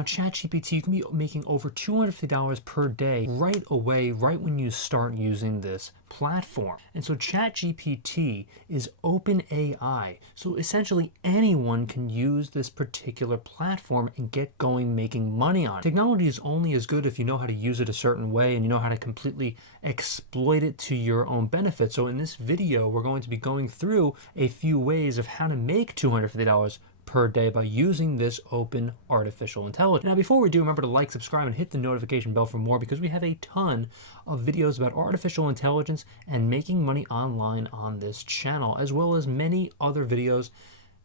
now Chat GPT, you can be making over $250 per day right away, right when you start using this platform. And so Chat GPT is OpenAI. So essentially anyone can use this particular platform and get going making money on it. Technology is only as good if you know how to use it a certain way and you know how to completely exploit it to your own benefit. So in this video, we're going to be going through a few ways of how to make $250 per day by using this open artificial intelligence. Now, before we do, remember to like, subscribe, and hit the notification bell for more, because we have a ton of videos about artificial intelligence and making money online on this channel, as well as many other videos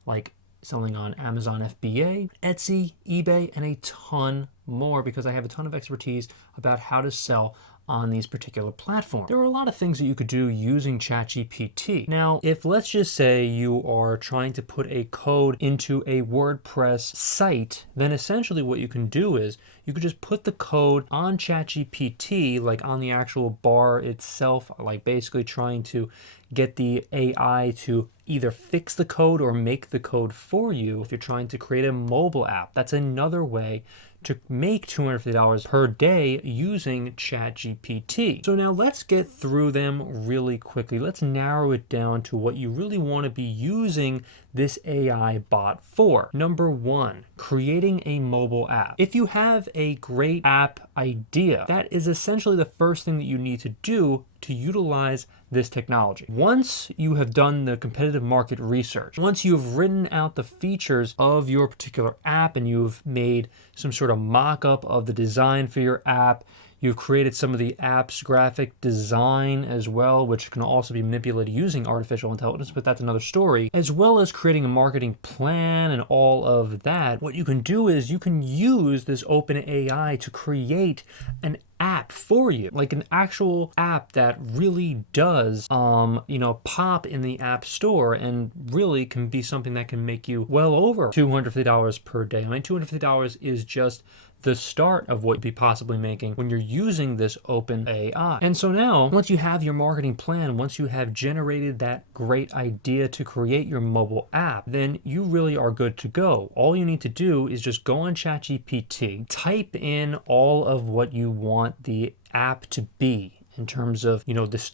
like selling on Amazon FBA, Etsy, eBay, and a ton more, because I have a ton of expertise about how to sell on these particular platforms. There are a lot of things that you could do using ChatGPT. Now, if let's just say you are trying to put a code into a WordPress site, then essentially what you can do is you could just put the code on ChatGPT, like on the actual bar itself, like basically trying to get the AI to either fix the code or make the code for you. If you're trying to create a mobile app, that's another way to make $250 per day using ChatGPT. So now let's get through them really quickly. Let's narrow it down to what you really want to be using this AI bot for. Number one, creating a mobile app. If you have a great app idea, that is essentially the first thing that you need to do to utilize this technology. Once you have done the competitive market research, once you've written out the features of your particular app and you've made some sort of mock-up of the design for your app, you've created some of the app's graphic design as well, which can also be manipulated using artificial intelligence, but that's another story, as well as creating a marketing plan and all of that. What you can do is you can use this OpenAI to create an app for you, like an actual app that really does, pop in the app store and really can be something that can make you well over $250 per day. I mean, $250 is just the start of what you'd be possibly making when you're using this OpenAI. And so now, once you have your marketing plan, once you have generated that great idea to create your mobile app, then you really are good to go. All you need to do is just go on ChatGPT, type in all of what you want the app to be in terms of,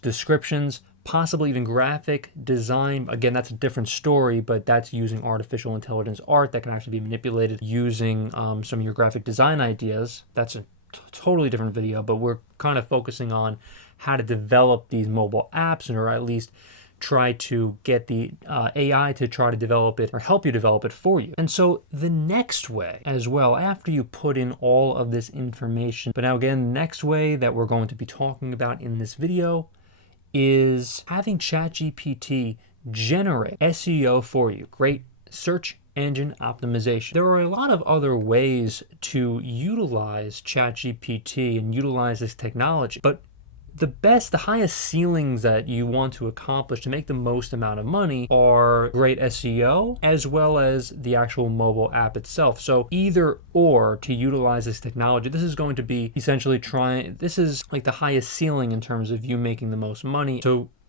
descriptions, possibly even graphic design. Again, that's a different story, but that's using artificial intelligence art that can actually be manipulated using some of your graphic design ideas. That's a totally different video, but we're kind of focusing on how to develop these mobile apps, or at least try to get the AI to try to develop it or help you develop it for you. And so the next way as well, after you put in all of this information, but now again, the next way that we're going to be talking about in this video is having ChatGPT generate SEO for you. Great search engine optimization. There are a lot of other ways to utilize ChatGPT and utilize this technology, but the highest ceilings that you want to accomplish to make the most amount of money are great SEO as well as the actual mobile app itself. So either or to utilize this technology, this is going to be essentially this is like the highest ceiling in terms of you making the most money.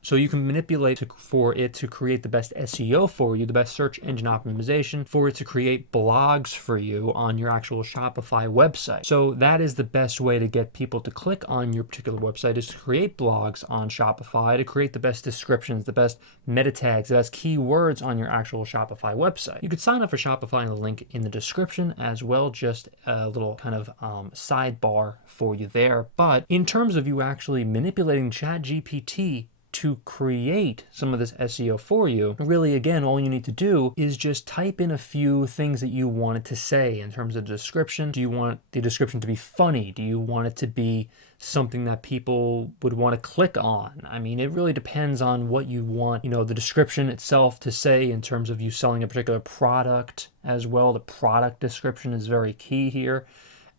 So you can manipulate for it to create the best SEO for you, the best search engine optimization, for it to create blogs for you on your actual Shopify website. So that is the best way to get people to click on your particular website, is to create blogs on Shopify, to create the best descriptions, the best meta tags, the best keywords on your actual Shopify website. You could sign up for Shopify in the link in the description as well, just a little kind of sidebar for you there. But in terms of you actually manipulating ChatGPT to create some of this SEO for you, really, again, all you need to do is just type in a few things that you want it to say in terms of description. Do you want the description to be funny? Do you want it to be something that people would want to click on? I mean, it really depends on what you want, the description itself to say in terms of you selling a particular product as well. The product description is very key here,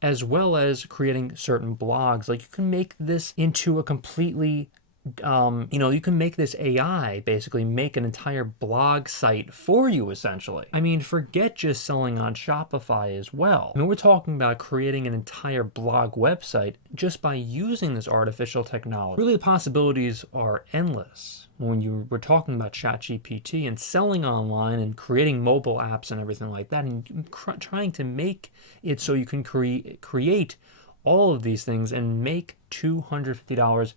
as well as creating certain blogs. Like, you can make this into a completely you can make this AI basically make an entire blog site for you, essentially. I mean, forget just selling on Shopify as well. I mean, we're talking about creating an entire blog website just by using this artificial technology. Really, the possibilities are endless when you were talking about Chat GPT and selling online and creating mobile apps and everything like that, and trying to make it so you can create all of these things and make $250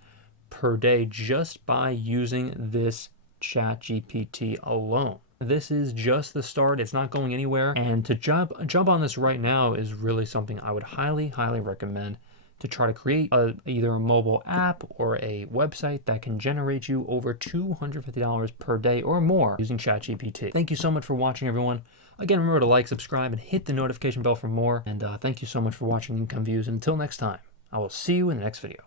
per day just by using this Chat GPT alone. This is just the start. It's not going anywhere. And to jump on this right now is really something I would highly, highly recommend, to try to create either a mobile app or a website that can generate you over $250 per day or more using Chat GPT. Thank you so much for watching, everyone. Again, remember to like, subscribe, and hit the notification bell for more. And thank you so much for watching Income Views. And until next time, I will see you in the next video.